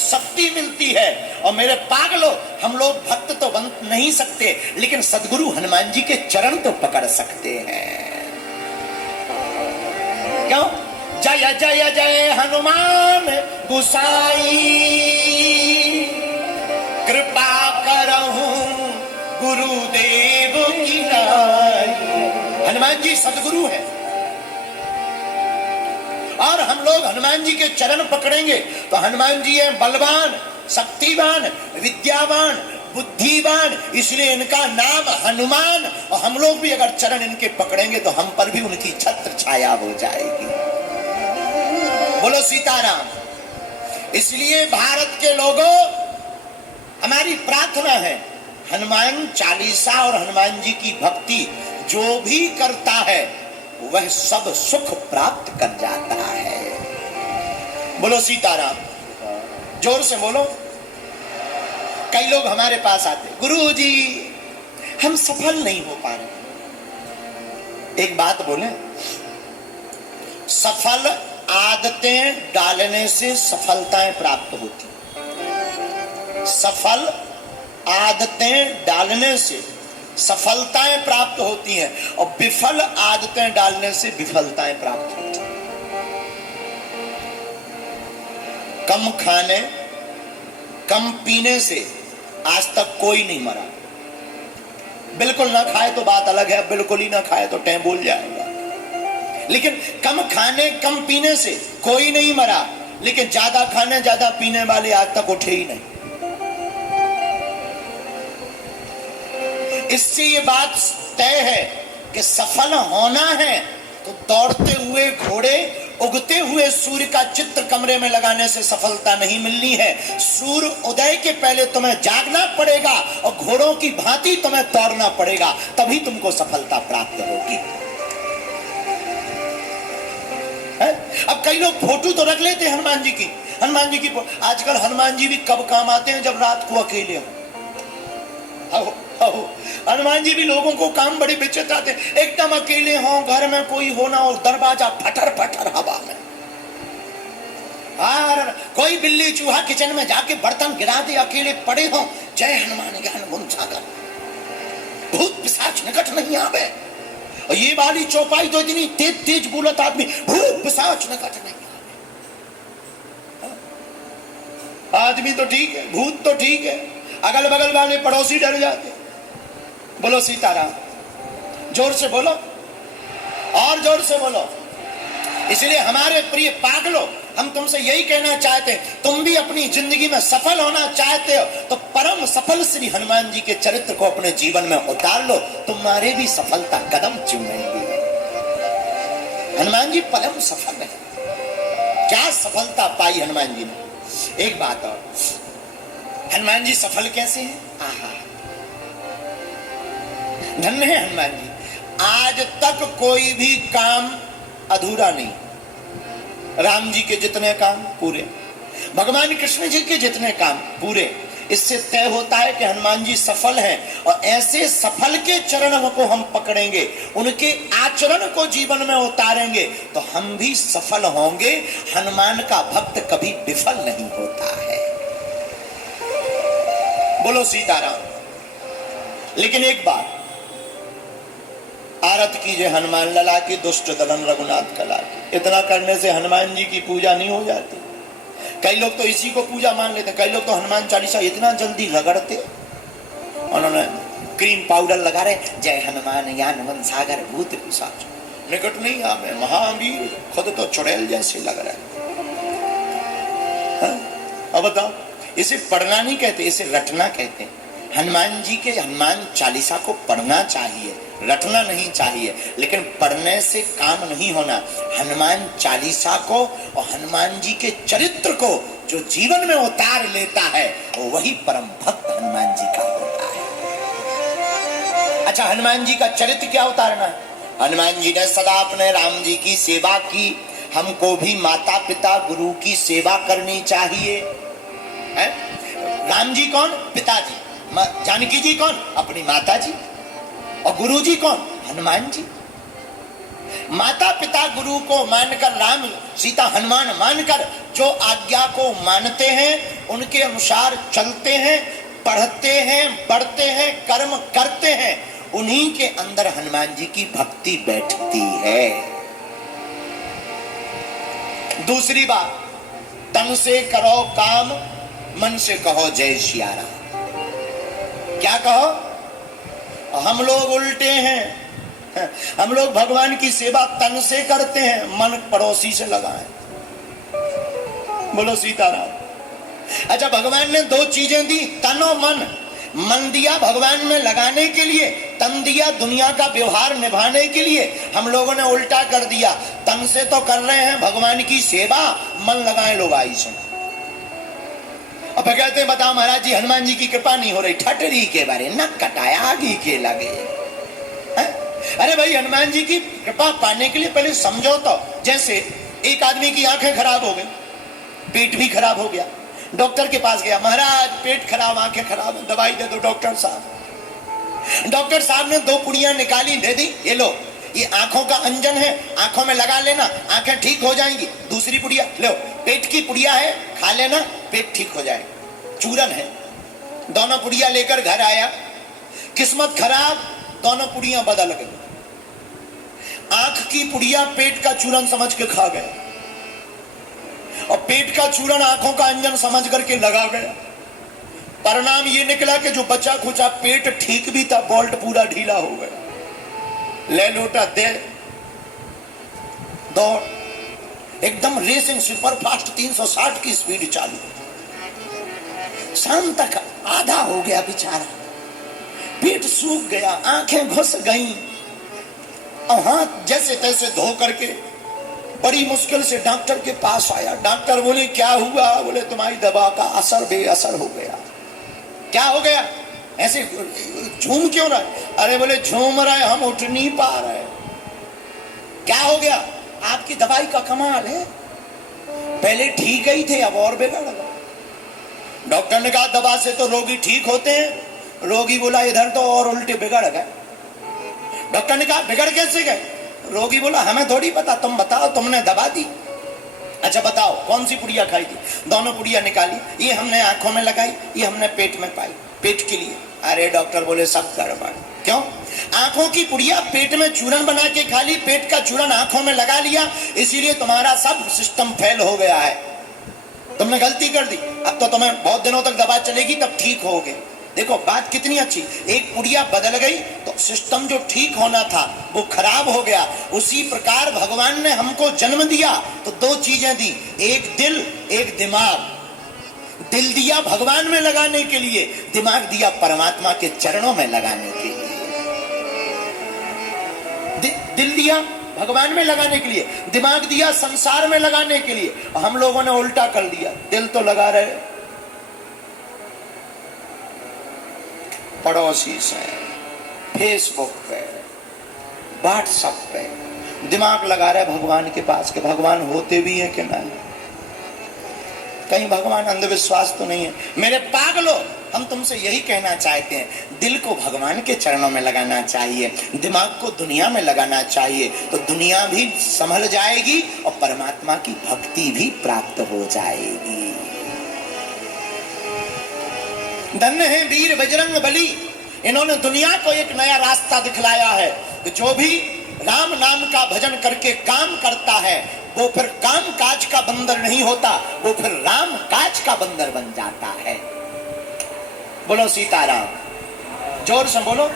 शक्ति मिलती है। और मेरे पागलों, हम लोग भक्त तो बन नहीं सकते, लेकिन सदगुरु हनुमान जी के चरण तो पकड़ सकते हैं। क्यों? जय जय जय हनुमान गुसाई, कृपा करहूं गुरुदेव की नाई। हनुमान जी सदगुरु है, और हम लोग हनुमान जी के चरण पकड़ेंगे तो हनुमान जी हैं बलवान, शक्तिवान, विद्यावान, बुद्धिवान, इसलिए इनका नाम हनुमान। और हम लोग भी अगर चरण इनके पकड़ेंगे तो हम पर भी उनकी छत्र छाया हो जाएगी। बोलो सीताराम। इसलिए भारत के लोगों, हमारी प्रार्थना है, हनुमान चालीसा और हनुमान जी की भक्ति जो भी करता है वह सब सुख प्राप्त कर जाता है। बोलो सीताराम। जोर से बोलो। कई लोग हमारे पास आते, गुरुजी हम सफल नहीं हो पा रहे। एक बात बोले, सफल आदतें डालने से सफलताएं प्राप्त होती। सफल आदतें डालने से सफलताएं प्राप्त होती हैं, और विफल आदतें डालने से विफलताएं प्राप्त होती हैं। कम खाने, कम पीने से आज तक कोई नहीं मरा। बिल्कुल ना खाए तो बात अलग है, बिल्कुल ही ना खाए तो टें बोल जाएगा। लेकिन कम खाने, कम पीने से कोई नहीं मरा, लेकिन ज्यादा खाने, ज्यादा पीने वाले आज तक उठे ही नहीं। इससे ये बात तय है कि सफल होना है तो दौड़ते हुए घोड़े, उगते हुए सूर्य का चित्र कमरे में लगाने से सफलता नहीं मिलनी है। सूर्य उदय के पहले तुम्हें जागना पड़ेगा और घोड़ों की भांति तुम्हें दौड़ना पड़ेगा, तभी तुमको सफलता प्राप्त होगी। अब कई लोग फोटो तो रख लेते हैं हनुमान जी की। हनुमान जी की आजकल हनुमान जी भी कब काम आते हैं? जब रात को अकेले हो। हनुमान जी भी लोगों को काम बड़े विचित्र आते हैं। एकदम अकेले हो, घर में कोई हो ना, और दरवाजा फटर फटर हवा में, और कोई बिल्ली चूहा किचन में जाके बर्तन गिरा दे, अकेले पड़े हो, जय हनुमान ज्ञान गुण सागर, भूत पिशाच निकट नहीं आवे। और ये वाली चौपाई तो इतनी तेज तेज बोलत आदमी, भूत पिशाच निकट नहीं आवे। आदमी तो ठीक है, भूत तो ठीक है, अगल बगल वाले पड़ोसी डर जाते। बोलो सीताराम। जोर से बोलो, और जोर से बोलो। इसलिए हमारे प्रिय पागलों, हम तुमसे यही कहना चाहते हैं, तुम भी अपनी जिंदगी में सफल होना चाहते हो तो परम सफल श्री हनुमान जी के चरित्र को अपने जीवन में उतार लो, तुम्हारे भी सफलता कदम चूमेंगे। हनुमान जी परम सफल है। क्या सफलता पाई हनुमान जी ने? एक बात और, हनुमान जी सफल कैसे हैं? आहा, धन्य है हनुमान जी। आज तक कोई भी काम अधूरा नहीं। राम जी के जितने काम पूरे, भगवान कृष्ण जी के जितने काम पूरे। इससे तय होता है कि हनुमान जी सफल हैं, और ऐसे सफल के चरणों को हम पकड़ेंगे, उनके आचरण को जीवन में उतारेंगे तो हम भी सफल होंगे। हनुमान का भक्त कभी विफल नहीं होता है। बोलो सीताराम। लेकिन एक बात, आरत कीजिए हनुमान लला की, दुष्ट दलन रघुनाथ कला की। इतना करने से हनुमान जी की पूजा नहीं हो जाती। कई लोग तो इसी को पूजा मान लेते। कई लोग तो हनुमान चालीसा इतना जल्दी रगड़ते, उन्होंने क्रीम पाउडर लगा रहे, जय हनुमान ज्ञान गुण सागर भूत पिशाच निकट नहीं आवे, महावीर खुद तो चुड़ैल जैसे लग रहा है। अब बताओ, इसे पढ़ना नहीं कहते, इसे रटना कहते हैं। हनुमान जी के हनुमान चालीसा को पढ़ना चाहिए, रटना नहीं चाहिए। लेकिन पढ़ने से काम नहीं होना। हनुमान चालीसा को और हनुमान जी के चरित्र को जो जीवन में उतार लेता है वही परम भक्त हनुमान जी का होता है। अच्छा, हनुमान जी का चरित्र क्या उतारना है? हनुमान जी ने सदा अपने राम जी की सेवा की। हमको भी माता पिता गुरु की सेवा करनी चाहिए। है? राम जी कौन? पिताजी। जानकी जी कौन? अपनी माता जी। और गुरु जी कौन? हनुमान जी। माता पिता गुरु को मानकर, राम सीता हनुमान मानकर जो आज्ञा को मानते हैं उनके अनुसार चलते हैं, पढ़ते हैं, बढ़ते हैं, कर्म करते हैं, उन्हीं के अंदर हनुमान जी की भक्ति बैठती है। दूसरी बात, तन से करो काम, मन से कहो जय सिया राम। क्या कहो? हम लोग उल्टे हैं, हम लोग भगवान की सेवा तन से करते हैं, मन पड़ोसी से लगाएं। बोलो सीताराम। अच्छा, भगवान ने दो चीजें दी, तन और मन। मन दिया भगवान में लगाने के लिए, तन दिया दुनिया का व्यवहार निभाने के लिए। हम लोगों ने उल्टा कर दिया, तन से तो कर रहे हैं भगवान की सेवा, मन लगाए लोग आई से। अब कहते हैं बताओ महाराज जी हनुमान जी की कृपा नहीं हो रही, ठटरी के बारे न कटाया आगे के लगे। अरे भाई, हनुमान जी की कृपा पाने के लिए पहले समझो तो। जैसे एक आदमी की आंखें खराब हो गई, पेट भी खराब हो गया, डॉक्टर के पास गया, महाराज पेट खराब, आंखें खराब, दवाई दे दो डॉक्टर साहब। डॉक्टर साहब ने 2 पुड़ियां निकाली, दे दी, ये लो, ये आंखों का अंजन है, आंखों में लगा लेना, आंखें ठीक हो जाएंगी। दूसरी पुड़िया लो, पेट की पुड़िया है, खा लेना, पेट ठीक हो जाए, चूरन है। दोनों पुड़िया लेकर घर आया, किस्मत खराब, दोनों पुड़िया बदल गई। आंख की पुड़िया पेट का चूरन समझ के खा गया, और पेट का चूरन आंखों का अंजन समझ करके लगा गया। परिणाम ये निकला कि जो बचा खुचा पेट ठीक भी था, बोल्ट पूरा ढीला हो गया। ले लोटा दे दौड़, एकदम रेसिंग सुपर फास्ट 360 की स्पीड चालू। शाम तक आधा हो गया बेचारा, पेट सूख गया, आंखें घुस गईं, और हाथ जैसे तैसे धो करके बड़ी मुश्किल से डॉक्टर के पास आया। डॉक्टर बोले क्या हुआ? बोले तुम्हारी दवा का असर बेअसर हो गया। क्या हो गया? ऐसे झूम क्यों रहा है? अरे बोले झूम रहे, हम उठ नहीं पा रहे। क्या हो गया? आपकी दवाई का कमाल है, पहले ठीक ही थे, अब और बिगड़ गए। डॉक्टर ने कहा दवा से तो रोगी ठीक होते हैं। रोगी बोला इधर तो और उल्टे बिगड़ गए। डॉक्टर ने कहा बिगड़ कैसे गए? रोगी बोला हमें थोड़ी पता, तुम बताओ, तुमने दवा दी। अच्छा बताओ कौन सी पुड़िया खाई थी? दोनों पुड़िया निकाली, ये हमने आंखों में लगाई, ये हमने पेट में पाई, पेट के लिए। अरे डॉक्टर बोले सब गड़बड़। क्यों? आंखों की पुड़िया पेट में चूरन बना के खा ली, पेट का चूरन आंखों में लगा लिया, इसीलिए तुम्हारा सब सिस्टम फेल हो गया है। तुमने गलती कर दी, अब तो तुम्हें बहुत दिनों तक दवा चलेगी, तब ठीक होगे। देखो बात कितनी अच्छी, एक पुड़िया बदल गई तो सिस्टम जो ठीक होना था वो खराब हो गया। उसी प्रकार भगवान ने हमको जन्म दिया तो 2 चीजें दी, एक दिल, एक दिमाग। दिल दिया भगवान में लगाने के लिए, दिमाग दिया परमात्मा के चरणों में लगाने के लिए। दिल दिया भगवान में लगाने के लिए, दिमाग दिया संसार में लगाने के लिए। और हम लोगों ने उल्टा कर दिया, दिल तो लगा रहे पड़ोसी से, फेसबुक पे, व्हाट्सएप पे, दिमाग लगा रहे भगवान के पास के भगवान होते भी हैं कि नहीं। कहीं भगवान अंधविश्वास तो नहीं है? मेरे पागलो, हम तुमसे यही कहना चाहते हैं, दिल को भगवान के चरणों में लगाना चाहिए, दिमाग को दुनिया में लगाना चाहिए, तो दुनिया भी संभल जाएगी और परमात्मा की भक्ति भी प्राप्त हो जाएगी। धन्य है वीर बजरंग बली, इन्होंने दुनिया को एक नया रास्ता दिखलाया है कि जो भी राम नाम का भजन करके काम करता है वो फिर काम काज का बंदर नहीं होता, वो फिर राम काज का बंदर बन जाता है। बोलो सीताराम, जोर से बोलो।